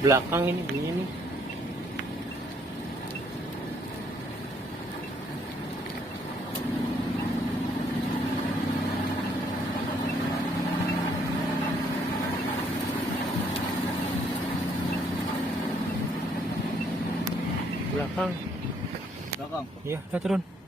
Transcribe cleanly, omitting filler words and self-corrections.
belakang ini bunyi nih. Belakang. Belakang. Iya, kita turun.